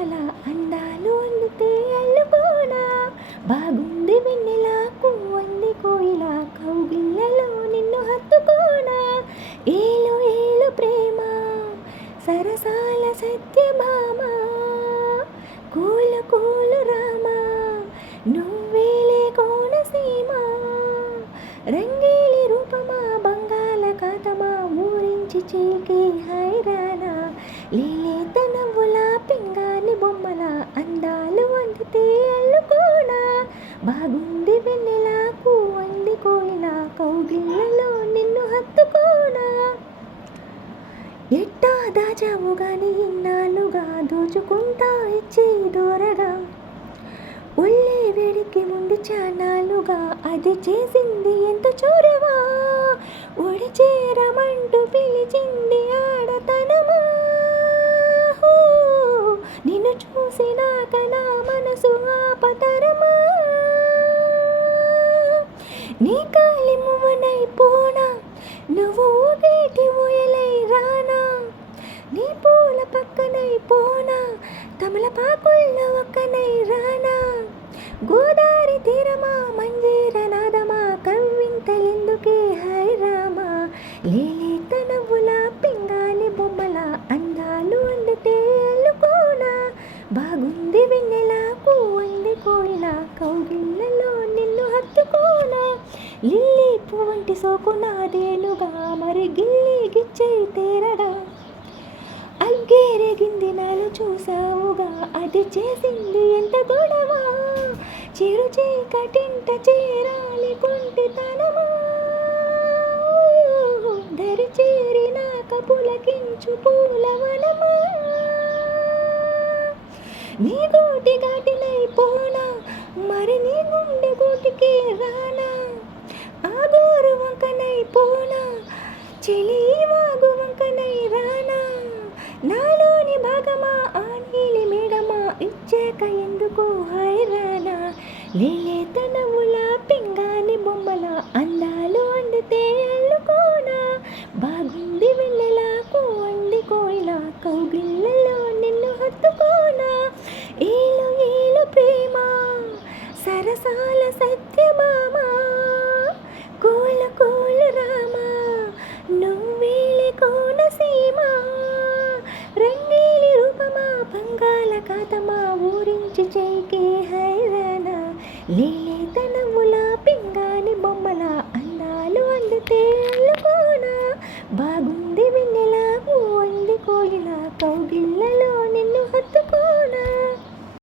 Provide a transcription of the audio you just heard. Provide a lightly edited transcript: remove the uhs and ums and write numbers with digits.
బొమ్మల అందాలు అందితే అల్లుకోనా బాగుంది వెన్నెలకు అంది కోయిల కౌగిళ్ళలో నిన్ను హత్తుకోనా ఏలు ఏలు ప్రేమ సరసాల సత్యభామ కూలు కూలు రామ నువ్వేలే కోనసీమ రంగేలి రూపమా బంగాళాఖాతమా ఊరించి చీకి హైరానా లేలేత నవ్వుల పింగాని బొమ్మల అందాలు అందితే అల్లుకోనా బాగుంది వెన్నెలకు అంది కోయిల కౌగిళ్ళలో నిన్ను హత్తుకోనా ఎట్టా దాచావు గాని ఇన్నాళ్ళుగా దోచుకుంటా ఇచ్చి దూరగా ఒళ్ళే వేడికి ముందు చానాలుగా అది చేసింది ఎంత చోరవా ఒడి చేరమంటూ పిలిచింది ఆడతనమా నిన్ను చూసినాక నా మనసు ఆపతరమా నీ కాలి మువ్వనైపోనా నువ్వు ఊగేటి ఊయలై రానా నీ పూల పక్కనై పోనా తమలపాకుల్లో ఒక్కనై రానా గోదారి తీరమా మంజీర నాదమా కవ్వింతలెందుకే హై రామా లేలేత నవ్వుల పింగాలి బొమ్మల అందాలు అందితే అల్లుకోనా బాగుంది వెన్నెలకు అంది కోయిల కౌగిళ్ళలో నిన్ను హత్తుకోనా లిల్లీ పువ్వంటి సోకు నాదేనుగా మరి గిల్లి గిచ్చే తేరగా అగ్గేరెగింది నాలో చూసావుగా అది చేసింది ఎంత గొడవ చిరు చీకటింట చేరాలి కుంటితనమా దరి చేరినాక పులకించు పూలవనమా నీ గోటి ఘాటినై పోనా మరి నీ గుండె గోటికి రానా ఆ గోరు వంకనై పోనా చెలి వాగు వంకనై రానా నాలోని భాగమా ఆ నీలి మేఘమా ఇచ్చాక ఎందుకు హైరానా లేలేత నవ్వుల పింగాని బొమ్మల అందాలు అందితే అల్లుకోనా బాగుంది వెన్నెలకు అంది కోయిల కౌగిళ్ళలో నిన్ను హత్తుకోనా ఏలు ఏలు ప్రేమ సరసాల సత్యభామ కూల కూల రామ నువ్వేలే కోనసీమ రంగేలి రూపమా బంగాళాఖాతమా ఊరించి చైకే హైరానా లేలేత నవ్వుల పింగాని బొమ్మల అందాలు అందితే అల్లుకోనా బాగుంది వెన్నెలకు అంది కోయిల కౌగిళ్ళలో